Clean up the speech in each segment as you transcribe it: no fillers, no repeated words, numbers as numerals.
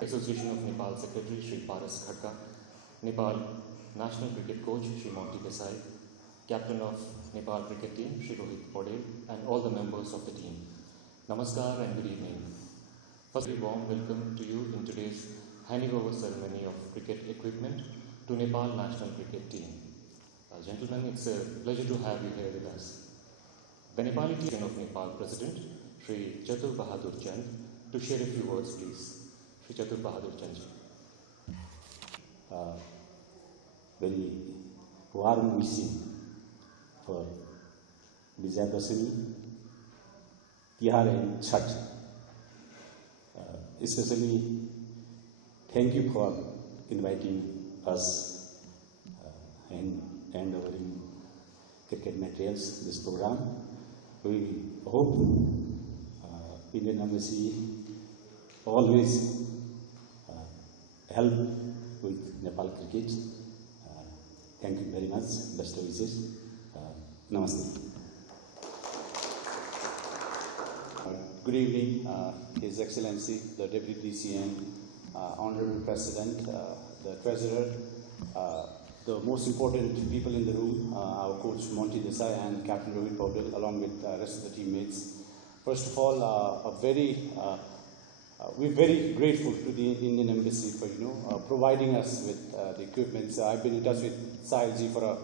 Association of Nepal Secretary Shri Paras Khadka, Nepal National Cricket Coach Shri Monty Desai, Captain of Nepal Cricket Team Shri Rohit Paudel, and all the members of the team. Namaskar and good evening. First, a warm welcome to you in today's handing over ceremony of cricket equipment to Nepal National Cricket Team. Gentlemen, it's a pleasure to have you here with us. The Nepali team of Nepal President Shri Chatur Bahadur Chand to share a few words, please. Shri Chatur Bahadur Chand. Very warm wishing for Vijayadashami, Tihar and Chhath. Especially, thank you for inviting us and handovering cricket materials this program. We hope Indian Embassy always help with Nepal cricket. Thank you very much. Best wishes. Namaste. Good evening, His Excellency, the Deputy DCM, Honorable President, the Treasurer, the most important people in the room, our coach Monty Desai and Captain Rohit Paudel, along with the rest of the teammates. First of all, we're very grateful to the Indian Embassy for providing us with the equipment. I've been in touch with Sahilji for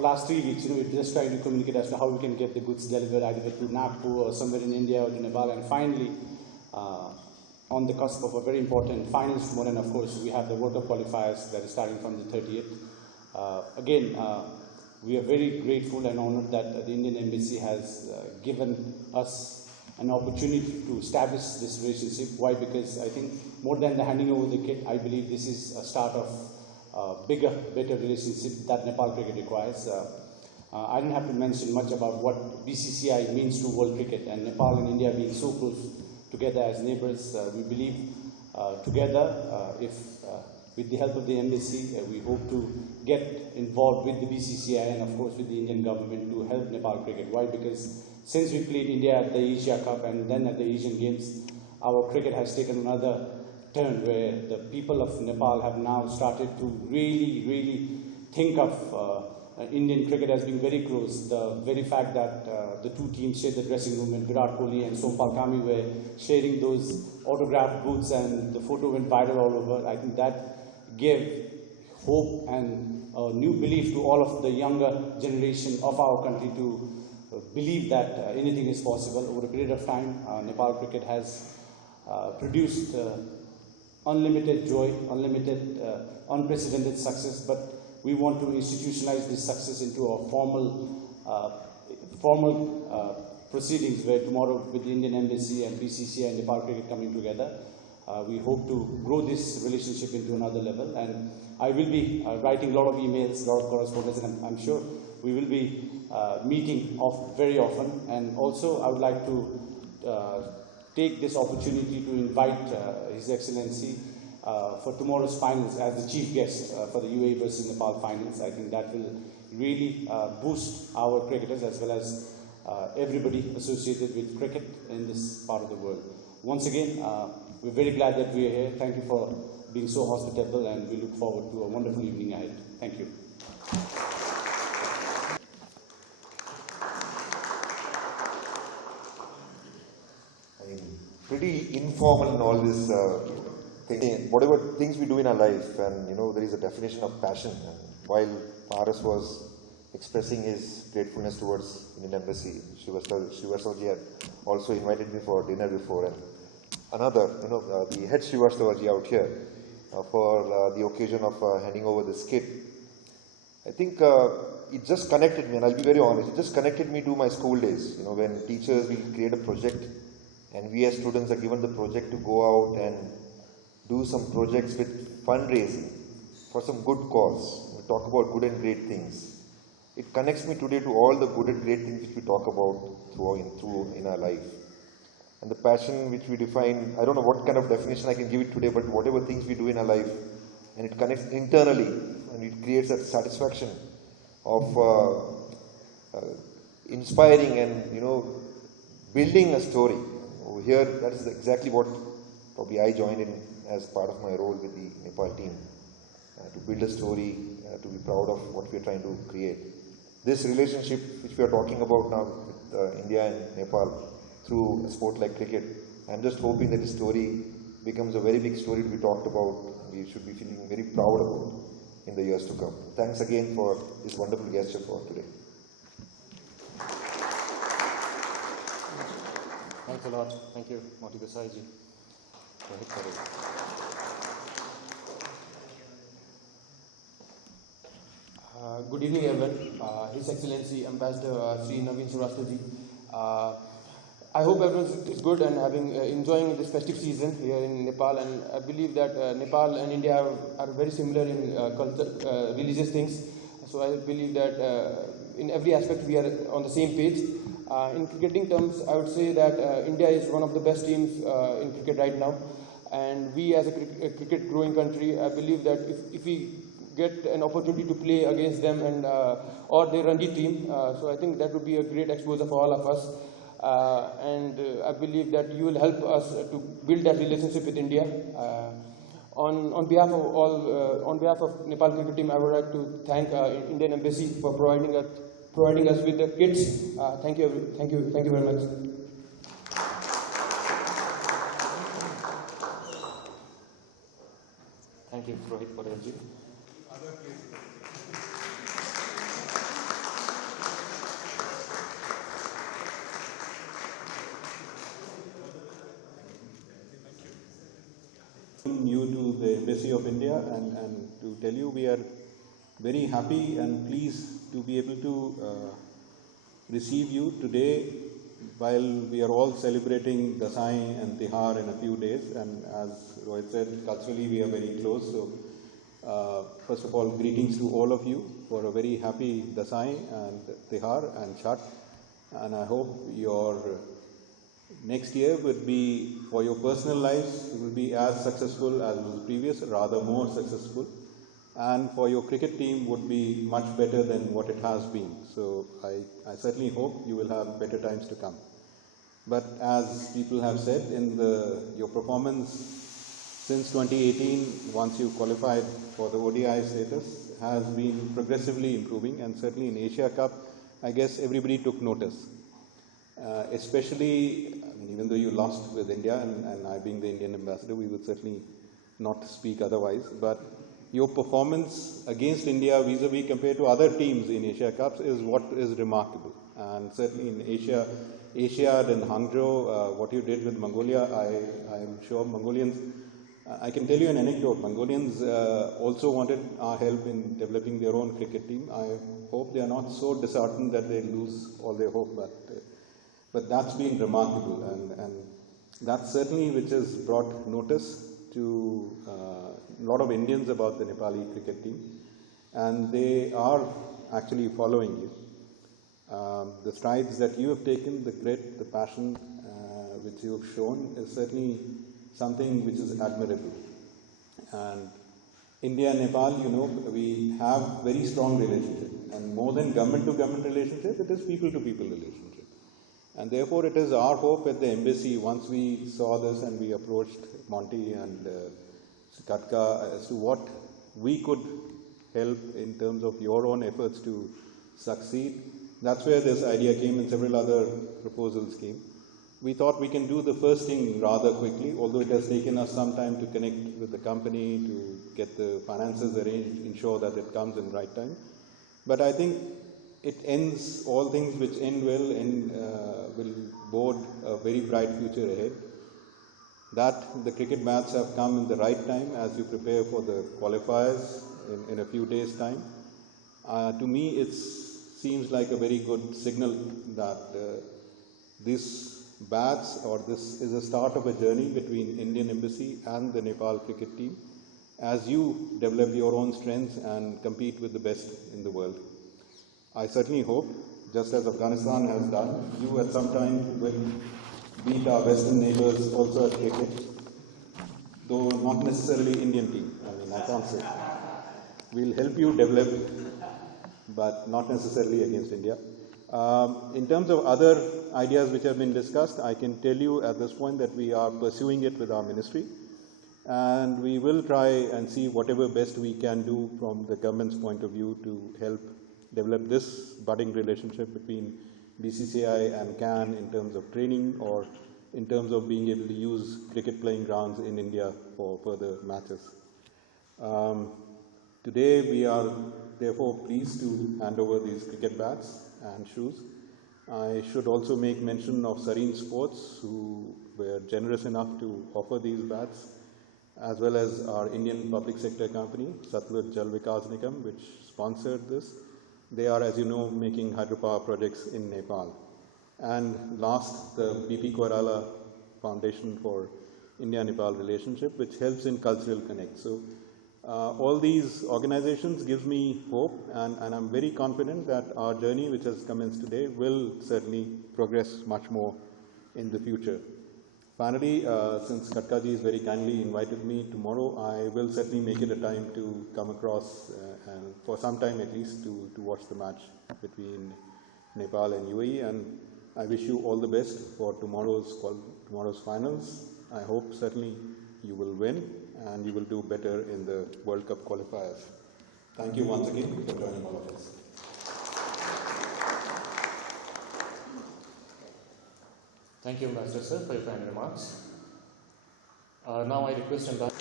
last 3 weeks. We're just trying to communicate as to how we can get the goods delivered either to Nagpur or somewhere in India or to Nepal, and finally, on the cusp of a very important finals tomorrow, and of course we have the World Cup qualifiers that is starting from the 30th. Again, we are very grateful and honored that the Indian Embassy has given us an opportunity to establish this relationship. Why? Because I think more than the handing over the kit, I believe this is a start of a bigger, better relationship that Nepal cricket requires. I don't have to mention much about what BCCI means to world cricket, and Nepal and India being so close together as neighbors. We believe together, with the help of the embassy, we hope to get involved with the BCCI and of course with the Indian government to help Nepal cricket. Why? Because since we played India at the Asia Cup and then at the Asian Games, our cricket has taken another turn where the people of Nepal have now started to really think of Indian cricket as being very close. The very fact that the two teams shared the dressing room and Virat Kohli and Sompal Kami were sharing those autograph booths and the photo went viral all over, I think that gave hope and a new belief to all of the younger generation of our country to believe that anything is possible. Over a period of time, Nepal cricket has produced unlimited joy, unprecedented success, but we want to institutionalize this success into a formal proceedings where tomorrow with the Indian Embassy and BCCI and Nepal cricket coming together, we hope to grow this relationship into another level. And I will be writing a lot of emails, a lot of correspondence, and I'm sure we will be meeting very often. And also I would like to take this opportunity to invite His Excellency for tomorrow's finals as the chief guest for the UAE versus Nepal finals. I think that will really boost our cricketers as well as everybody associated with cricket in this part of the world. Once again, we're very glad that we are here. Thank you for being so hospitable, and we look forward to a wonderful evening ahead. Thank you. Pretty informal in all this thing. Whatever things we do in our life, and there is a definition of passion. And while Paras was expressing his gratefulness towards Indian Embassy, Srivastavaji had also invited me for dinner before, and another, the head Srivastavaji out here for the occasion of handing over this kit. I think it just connected me, and I'll be very honest, it just connected me to my school days, when teachers will create a project and we as students are given the project to go out and do some projects with fundraising for some good cause. We talk about good and great things. It connects me today to all the good and great things which we talk about through in our life. And the passion which we define, I don't know what kind of definition I can give it today, but whatever things we do in our life, and it connects internally, and it creates that satisfaction of inspiring and, building a story. Over here, that is exactly what probably I joined in as part of my role with the Nepal team to build a story, to be proud of what we are trying to create. This relationship which we are talking about now with India and Nepal through a sport like cricket, I'm just hoping that this story becomes a very big story to be talked about. We should be feeling very proud about in the years to come. Thanks again for this wonderful gesture for today. Thanks a lot. Thank you, Monty Desai ji. Good evening, everyone. His Excellency Ambassador Sri Naveen Srivastava ji. I hope everyone is good and enjoying this festive season here in Nepal, and I believe that Nepal and India are very similar in culture, religious things. So I believe that in every aspect we are on the same page. In cricketing terms, I would say that India is one of the best teams in cricket right now, and we as a cricket growing country, I believe that if we get an opportunity to play against them and or their Ranji team, so I think that would be a great exposure for all of us. And I believe that you will help us to build that relationship with India. On behalf of all, on behalf of Nepal cricket team, I would like to thank Indian Embassy for providing us with the kits. Thank you very much. Thank you, Rohit Patel ji. New to the Embassy of India, and to tell you we are very happy and pleased to be able to receive you today while we are all celebrating Dasai and Tihar in a few days. And as Rohit said, culturally we are very close. So first of all, greetings to all of you for a very happy Dasai and Tihar and Chhat. And I hope your next year would be, for your personal lives, it will be as successful as was previous, rather more successful. And for your cricket team would be much better than what it has been. So I certainly hope you will have better times to come. But as people have said, in your performance since 2018, once you qualified for the ODI status, has been progressively improving, and certainly in Asia Cup, I guess everybody took notice. Especially, even though you lost with India, and I being the Indian ambassador, we would certainly not speak otherwise, but your performance against India vis-a-vis compared to other teams in Asia Cups is what is remarkable. And certainly in Asiad and Hangzhou, what you did with Mongolia, I am sure Mongolians, I can tell you an anecdote, Mongolians also wanted our help in developing their own cricket team. I hope they are not so disheartened that they lose all their hope, but that's been remarkable, and that's certainly which has brought notice to a lot of Indians about the Nepali cricket team, and they are actually following you. The strides that you have taken, the grit, the passion which you have shown is certainly something which is admirable. And India and Nepal, we have very strong relationship, and more than government-to-government relationship, it is people-to-people relationship. And therefore, it is our hope at the embassy, once we saw this and we approached Monty and Katka as to what we could help in terms of your own efforts to succeed. That's where this idea came, and several other proposals came. We thought we can do the first thing rather quickly, although it has taken us some time to connect with the company, to get the finances arranged, ensure that it comes in right time. But I think it ends, all things which end well and will bode a very bright future ahead. That the cricket match have come in the right time as you prepare for the qualifiers in a few days' time. To me, it seems like a very good signal that this batch, or this is a start of a journey between Indian Embassy and the Nepal cricket team as you develop your own strengths and compete with the best in the world. I certainly hope, just as Afghanistan has done, you at some time will beat our western neighbors also at cricket, though not necessarily Indian team. I can't say. We'll help you develop, but not necessarily against India. In terms of other ideas which have been discussed, I can tell you at this point that we are pursuing it with our ministry, and we will try and see whatever best we can do from the government's point of view to help develop this budding relationship between BCCI and CAN in terms of training or in terms of being able to use cricket playing grounds in India for further matches. Today we are therefore pleased to hand over these cricket bats and shoes. I should also make mention of Sareen Sports, who were generous enough to offer these bats, as well as our Indian public sector company, Satluj Jal Vikas Nigam, which sponsored this. They are, as you know, making hydropower projects in Nepal. And last, the BP Koirala Foundation for India-Nepal relationship, which helps in cultural connect. So all these organizations gives me hope, and I'm very confident that our journey, which has commenced today, will certainly progress much more in the future. Finally, since Katkaji has very kindly invited me tomorrow, I will certainly make it a time to come across, and for some time at least, to watch the match between Nepal and UAE. And I wish you all the best for tomorrow's finals. I hope certainly you will win and you will do better in the World Cup qualifiers. Thank you once again for joining all of us. Thank you, Ambassador Sir, for your kind remarks. Now I request Ambassador.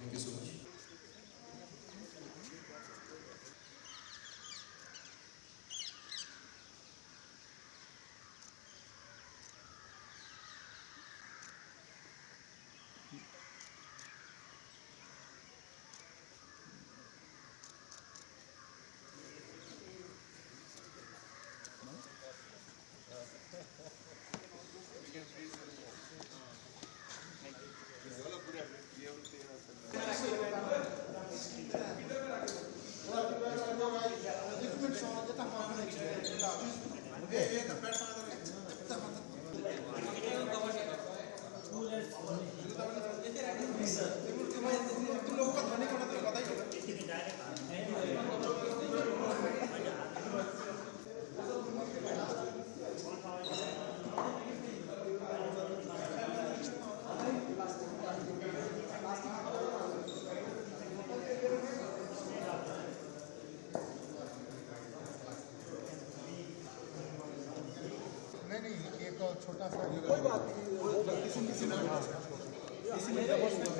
Thank you so much. छोटा सा कोई बात नहीं, किसी में